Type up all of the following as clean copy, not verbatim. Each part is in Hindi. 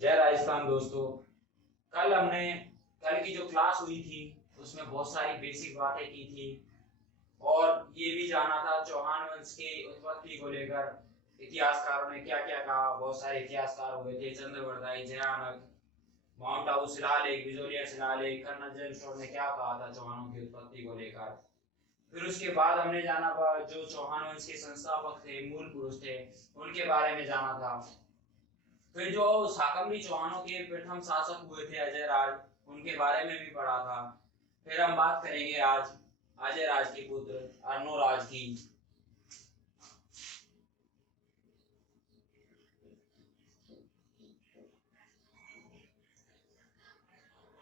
जय राजस्थान दोस्तों। कल की जो क्लास हुई थी उसमें बहुत सारी बेसिक बातें की थी और ये भी जाना था चौहान वंश की उत्पत्ति को लेकर इतिहासकारों ने क्या क्या कहा। बहुत सारे इतिहासकार हुए थे, चंद्रवरदाई, जयानक, माउंट आबू शिलालेख, बिजोलिया शिलालेख, कर्नल जेम्स टोड ने क्या कहा था चौहानों की उत्पत्ति को लेकर। फिर उसके बाद हमने जाना जो चौहान वंश के संस्थापक थे, मूल पुरुष थे, उनके बारे में जाना था। फिर जो शाकंभरी चौहानों के प्रथम शासक हुए थे अजय राज, उनके बारे में भी पढ़ा था। फिर हम बात करेंगे आज अजय राज के पुत्र अर्नोराज की।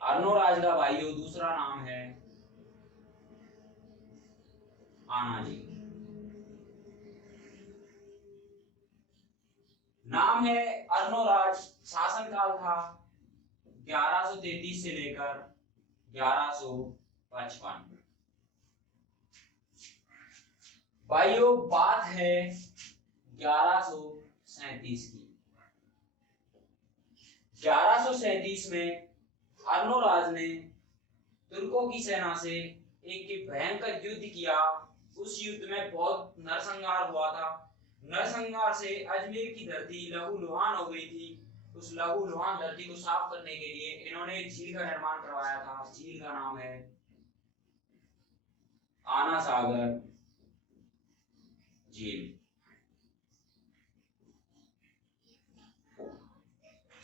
अर्नोराज का भाइयों दूसरा नाम है आनाजी। नाम है अर्नोराज। शासनकाल था 1133 से लेकर 1155। भाइयों बात है 1137 की। 1137 में अर्नोराज ने तुर्कों की सेना से एक भयंकर युद्ध किया। उस युद्ध में बहुत नरसंहार हुआ था। नरसंहार से अजमेर की धरती लहूलुहान हो गई थी। उस लहूलुहान धरती को साफ करने के लिए इन्होंने एक झील का निर्माण करवाया था। झील का नाम है आना सागर झील।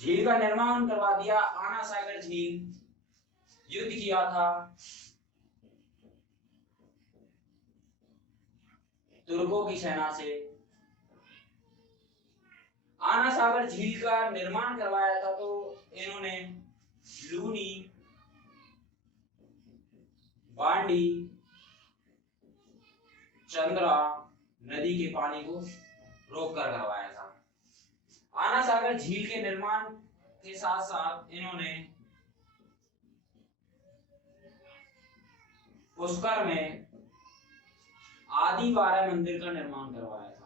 झील का निर्माण करवा दिया, आना सागर झील। युद्ध किया था तुर्कों की सेना से। आना सागर झील का निर्माण करवाया था तो इन्होंने लूनी, बांडी, चंद्रा नदी के पानी को रोक कर करवाया था। आना सागर झील के निर्माण के साथ साथ इन्होंने पुष्कर में आदि 12 मंदिर का निर्माण करवाया था।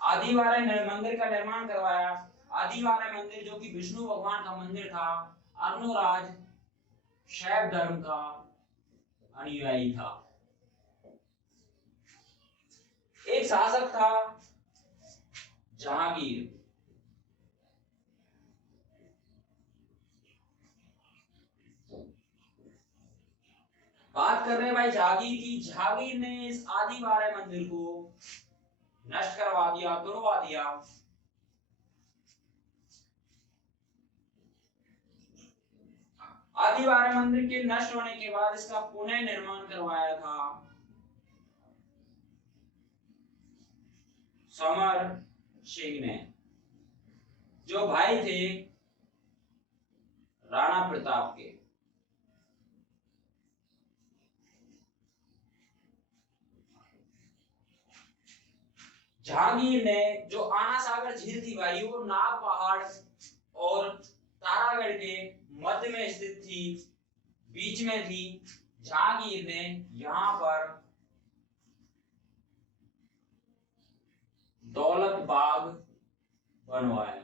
आदि 12 मंदिर का निर्माण करवाया। आदि 12 मंदिर जो कि विष्णु भगवान का मंदिर था। अर्नोराज शैव धर्म का अनुयायी था। एक शासक था जहांगीर। बात कर रहे हैं भाई जहांगीर की। जहांगीर ने इस आदि 12 मंदिर को नष्ट करवा दिया, तोड़वा दिया। आदि 12 मंदिर के नष्ट होने के बाद इसका पुनः निर्माण करवाया था समर सिंह ने, जो भाई थे राणा प्रताप के। जहांगीर ने जो आना सागर झील थी भाई, वो नाग पहाड़ और तारागढ़ के मध्य में स्थित थी, बीच में थी। जहांगीर ने यहां पर दौलत बाग बनवाया।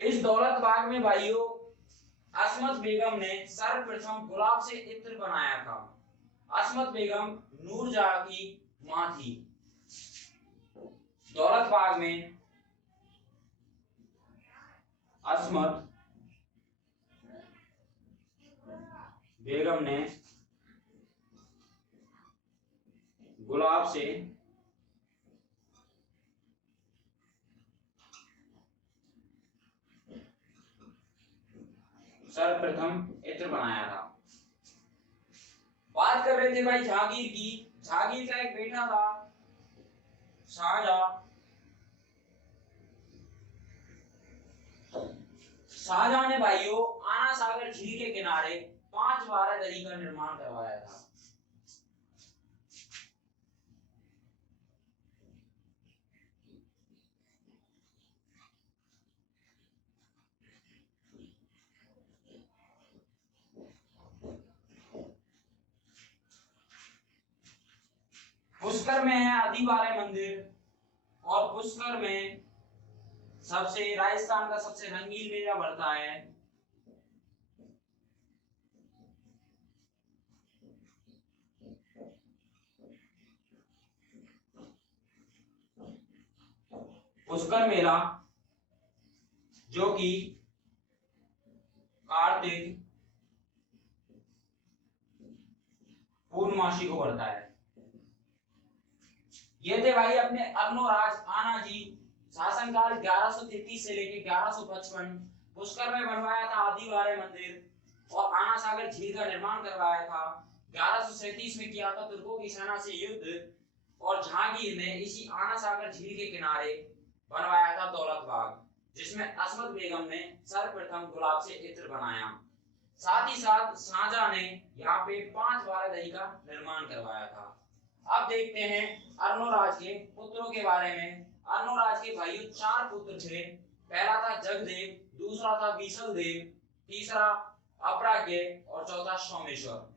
इस दौलत बाग में भाइयों असमत बेगम ने सर्वप्रथम गुलाब से इत्र बनाया था। असमत बेगम नूरजहां की मां थी। दौलत बाग में असमत बेगम ने गुलाब से सर्वप्रथम इत्र बनाया था। बात कर रहे थे भाई जहांगीर की। जहांगीर का एक बेटा था शाहजहां। शाहजहां ने भाइयों आना सागर झील के किनारे 5 बारादरी का निर्माण करवाया था। पुष्कर में है आदिवारे मंदिर, और पुष्कर में सबसे राजस्थान का सबसे रंगीन मेला बढ़ता है। पुष्कर मेला जो कि कार्तिक पूर्णमासी को बढ़ता है। ये थे भाई अपने अर्णोराज आना जी। शासनकाल 1133 से लेकर 1155। पुष्कर में बनवाया था आदिवारे मंदिर और आना सागर झील का निर्माण करवाया था। 1137 में किया था तुर्कों की सेना से युद्ध, और जहांगीर ने इसी आना सागर झील के किनारे बनवाया था दौलत बाग, जिसमें अस्मत बेगम ने सर्वप्रथम गुलाब से इत्र बनाया। साथ ही साथ शाहजहां ने यहाँ पे 5 बारादरी का निर्माण करवाया था। अब देखते हैं अर्णोराज के पुत्रों के बारे में। अर्णोराज के भाइयों 4 पुत्र थे। पहला था जगदेव, दूसरा था विशल देव, तीसरा अपराज्ञ और चौथा सोमेश्वर।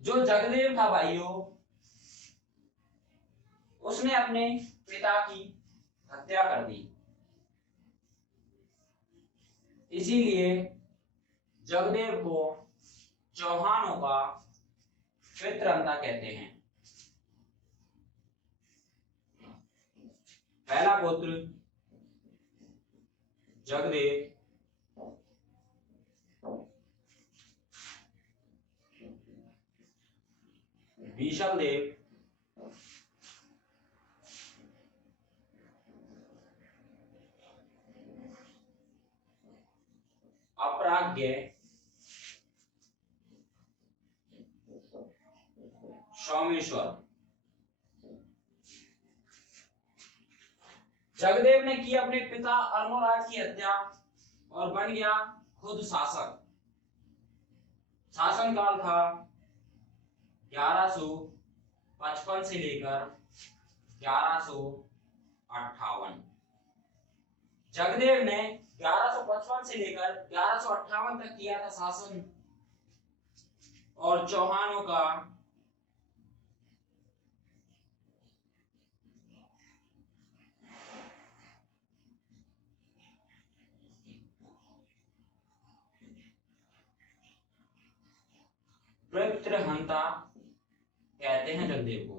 जो जगदेव था भाइयों, उसने अपने पिता की हत्या कर दी, इसीलिए जगदेव को चौहानों का पितृहंता कहते हैं। पहला पुत्र जगदेव, विशल देव, अपराज्ञ, सोमेश्वर। जगदेव ने की अपने पिता अर्णोराज की हत्या और बन गया खुद शासक। शासनकाल था 1155 से लेकर 1158। जगदेव ने 1155 से लेकर 1158 तक किया था शासन, और चौहानों का पितृहंता कहते हैं जगदेव को।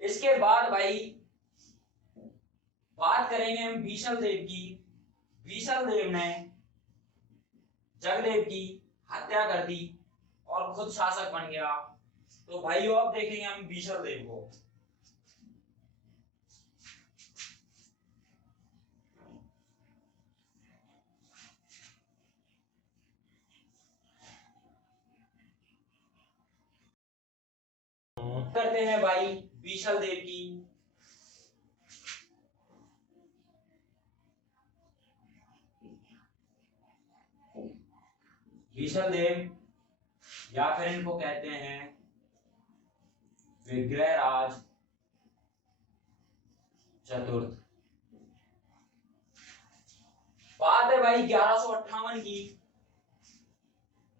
इसके बाद भाई बात करेंगे हम विशल देव की। विशल देव ने जगदेव की हत्या कर दी और खुद शासक बन गया। तो भाइयों अब देखेंगे हम विशल देव को। करते हैं भाई विशल देव की। विशल देव या फिर इनको कहते हैं विग्रहराज चतुर्थ। बात है भाई 1158 की।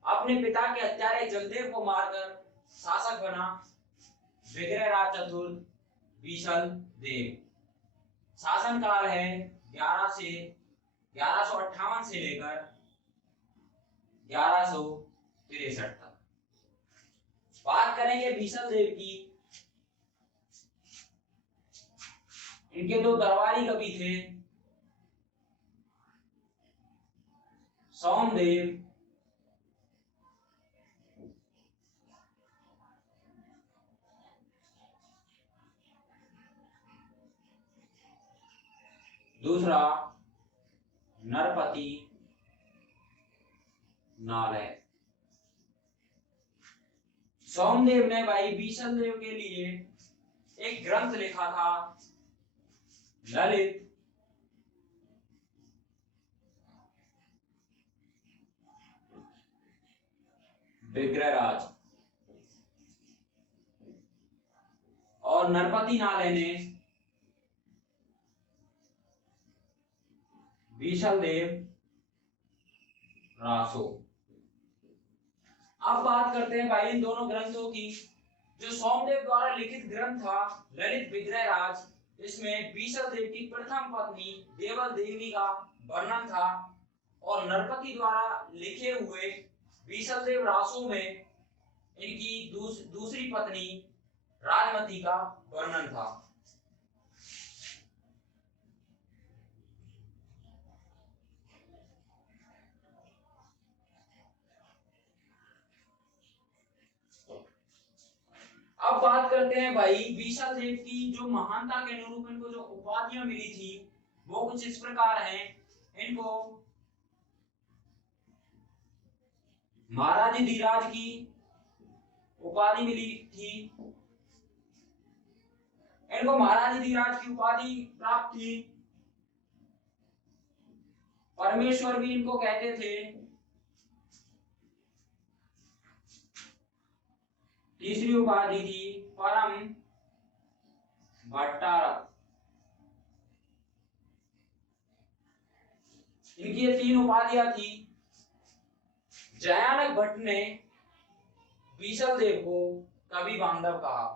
अपने पिता के हत्यारे जगदेव को मारकर शासक बना विग्रहराज चतुर्थ विशल देव। शासनकाल है 1158 से लेकर 1163 तक। बात करेंगे विशल देव की। इनके 2 दरबारी कवि थे, सोमदेव दूसरा नरपति नालय। सोमदेव ने भाई विशल देव के लिए एक ग्रंथ लिखा था, ललित विग्रहराज, और नरपति नालय ने विशल देव रासो। अब बात करते हैं भाई इन दोनों ग्रंथों की। जो सोमदेव द्वारा लिखित ग्रंथ था ललित विग्रह राज, इसमें बीसल देव की प्रथम पत्नी देवल देवी का वर्णन था, और नरपति द्वारा लिखे हुए बीसल देव रासों में इनकी दूसरी पत्नी राजमती का वर्णन था। अब बात करते हैं भाई बीसल देव की जो महानता के अनुरूप इनको जो उपाधियां मिली थी वो कुछ इस प्रकार हैं। इनको महाराज धीराज की उपाधि मिली थी, इनको महाराज धीराज की उपाधि प्राप्त थी। परमेश्वर भी इनको कहते थे। तीसरी उपाधि थी परम भट्टारक। इनकी ये तीन उपाधियां थी। जयानक भट्ट ने बीसल देव को कवि बांधव कहा।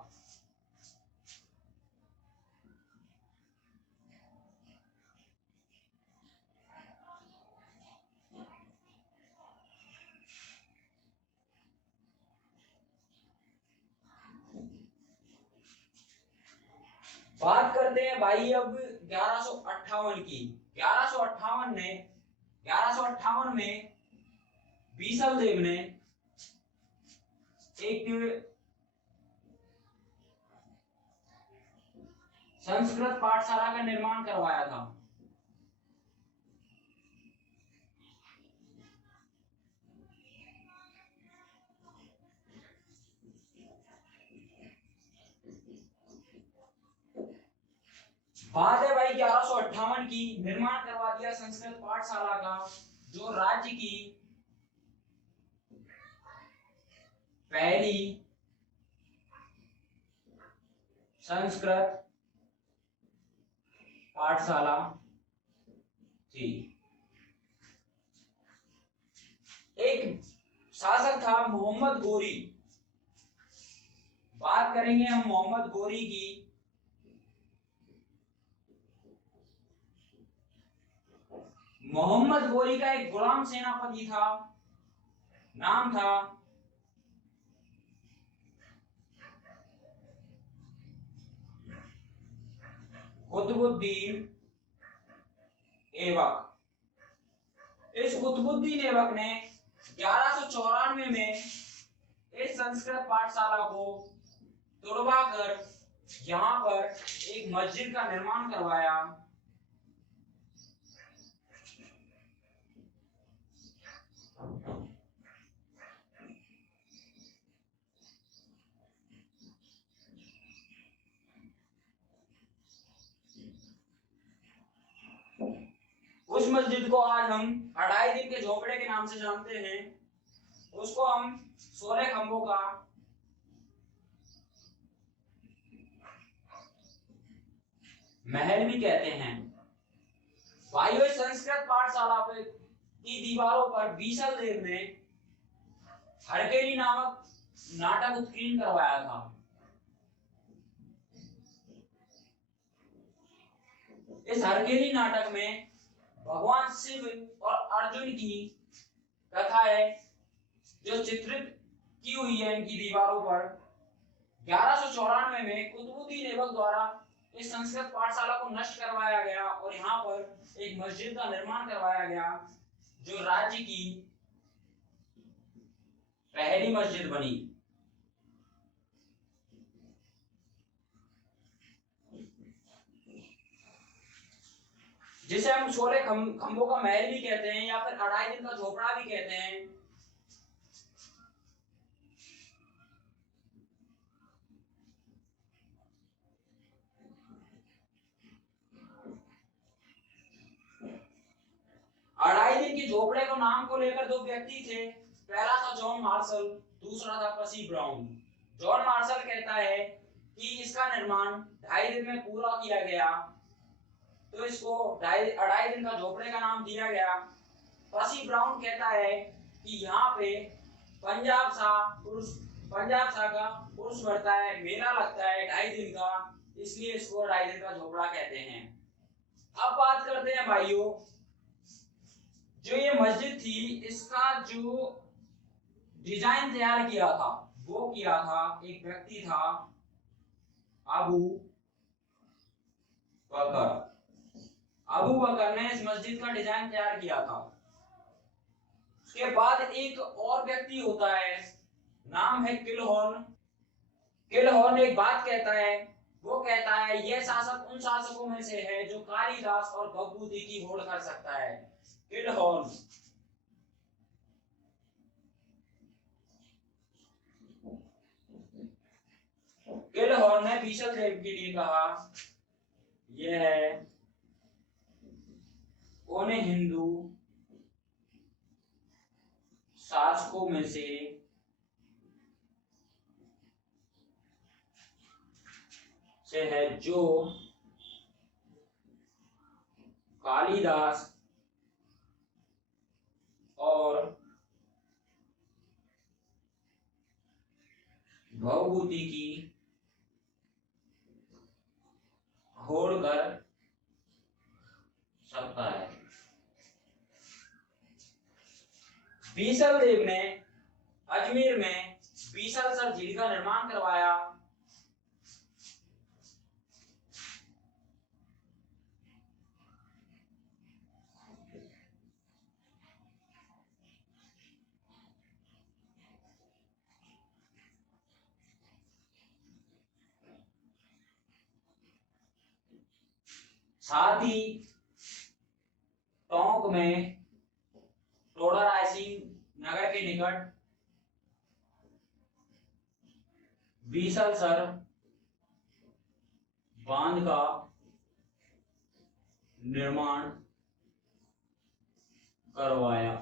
बात करते हैं भाई अब 1158 की। 1158 में बीसल देव ने एक संस्कृत पाठशाला का निर्माण करवाया था। बात है भाई 1158 की, निर्माण करवा दिया संस्कृत पाठशाला का, जो राज्य की पहली संस्कृत पाठशाला थी। एक शासक था मोहम्मद गोरी। बात करेंगे हम मोहम्मद गोरी की। मोहम्मद गोरी का एक गुलाम सेनापति था, नाम था कुतुबुद्दीन ऐबक। इस कुतुबुद्दीन ऐबक ने 1194 में इस संस्कृत पाठशाला को तोड़वाकर यहाँ पर एक मस्जिद का निर्माण करवाया। उस मस्जिद को आज हम 2.5 दिन के झोपड़े के नाम से जानते हैं। उसको हम 16 खंभों का महल भी कहते हैं। भाइयों, संस्कृत पाठशाला पे की दीवारों पर बीसल देव ने हरकेली नामक नाटक उत्कीर्ण करवाया था। इस हरकेली नाटक में भगवान शिव और अर्जुन की कथा है जो चित्रित की हुई है इनकी दीवारों पर। 1194 में कुतुबुद्दीन ऐबक द्वारा इस संस्कृत पाठशाला को नष्ट करवाया गया और यहाँ पर एक मस्जिद का निर्माण करवाया गया, जो राज्य की पहली मस्जिद बनी। जिसे हम 16 खंभों का महल भी कहते हैं या फिर 2.5 दिन का झोपड़ा भी कहते हैं। अढ़ाई दिन के झोपड़े को नाम को लेकर दो व्यक्ति थे। पहला था जॉन मार्शल, दूसरा था पसी ब्राउन। जॉन मार्शल कहता है कि इसका निर्माण 2.5 दिन में पूरा किया गया, तो इसको 2.5 दिन का झोपड़े का नाम दिया गया। पर्सी ब्राउन कहता है कि यहाँ पे पंजाब सा का पुरुष बढ़ता है, मेला लगता है 2.5 दिन का, इसलिए इसको 2.5 दिन का झोपड़ा कहते हैं। अब बात करते हैं भाइयों, जो ये मस्जिद थी इसका जो डिजाइन तैयार किया था वो किया था एक व्यक्ति था, अबू बकर। अबू बकर ने इस मस्जिद का डिजाइन तैयार किया था। उसके बाद एक और व्यक्ति होता है, नाम है किलहॉर्न। किलहॉर्न एक बात कहता है, वो कहता है यह शासक उन शासकों में से है जो कालिदास और भवभूति की होड़ कर सकता है। किलहॉर्न ने बीशल देव के लिए कहा, यह है उन्हें हिंदू शासकों में से है जो कालिदास और भवभूति की होड़ कर सकता है। बीसल देव ने अजमेर में बीसलसर झील का निर्माण करवाया। साथ ही टोंक में टोडा रायसिंह नगर के निकट बीसलसर बांध का निर्माण करवाया।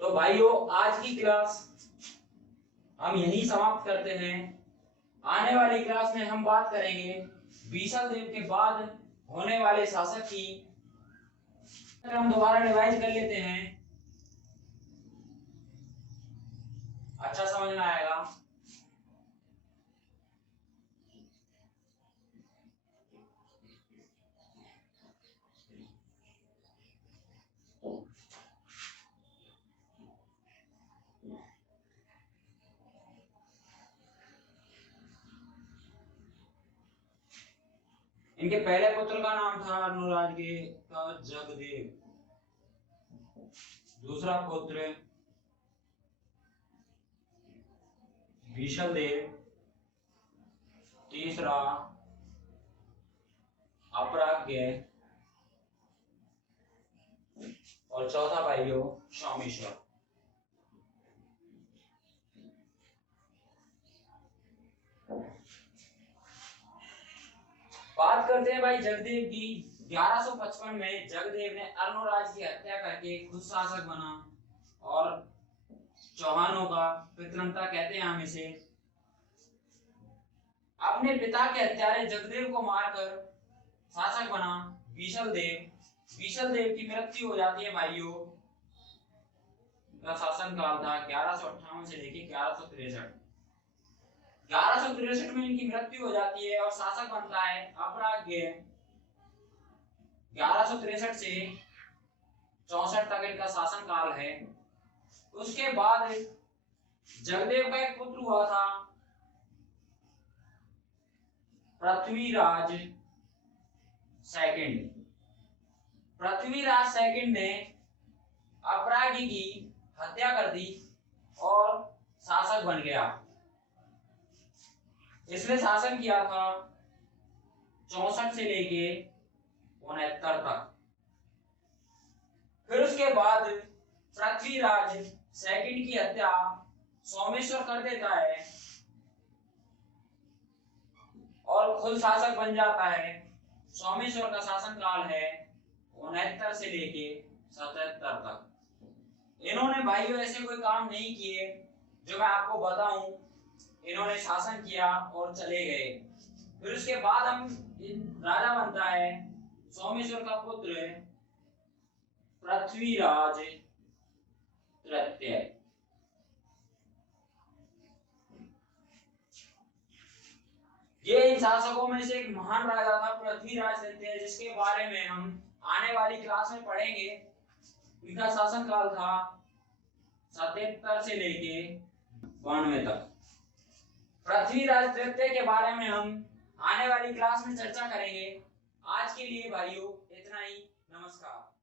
तो भाइयों आज की क्लास हम यहीं समाप्त करते हैं। आने वाली क्लास में हम बात करेंगे बीसल देव के बाद होने वाले शासक की। हम दोबारा रिवाइज कर लेते हैं, अच्छा समझ में आएगा। इनके पहले पुत्र का नाम था अर्णोराज का जगदेव, दूसरा पुत्र बीशल देव, तीसरा अपराग्य और चौथा भाइयों सोमेश्वर। बात करते हैं भाई जगदेव की। 1155 में जगदेव ने अर्णोराज की हत्या करके खुद शासक बना और चौहानों का पितृंता कहते हैं हम इसे। अपने पिता के हत्यारे जगदेव को मारकर शासक बना बीशल देव। बीशल देव की मृत्यु हो जाती है भाइयों। का शासन काल था 1158 से लेकर 1163। 1163 में इनकी मृत्यु हो जाती है और शासक बनता है अपराग्य। 1163 से 64 तक इनका शासन काल है। उसके बाद जगदेव का एक पुत्र हुआ था पृथ्वीराज सेकंड। पृथ्वीराज सेकंड ने अपरागी की हत्या कर दी और शासक बन गया। इसने शासन किया था 64 से लेके 69 तक। फिर उसके बाद पृथ्वीराज सेकंड की हत्या सोमेश्वर कर देता है और खुद शासक बन जाता है। सोमेश्वर का शासन काल है 69 से लेके 77 तक। इन्होंने भाइयों ऐसे कोई काम नहीं किए जो मैं आपको बताऊं। इन्होंने शासन किया और चले गए। फिर उसके बाद हम राजा बनता है सोमेश्वर का पुत्र पृथ्वीराज तृतीय। ये इन शासकों में से एक महान राजा था पृथ्वीराज तृतीय, जिसके बारे में हम आने वाली क्लास में पढ़ेंगे। इनका शासनकाल था 77 से लेके 92 तक। पृथ्वीराज तृतीय के बारे में हम आने वाली क्लास में चर्चा करेंगे। आज के लिए भाइयों इतना ही। नमस्कार।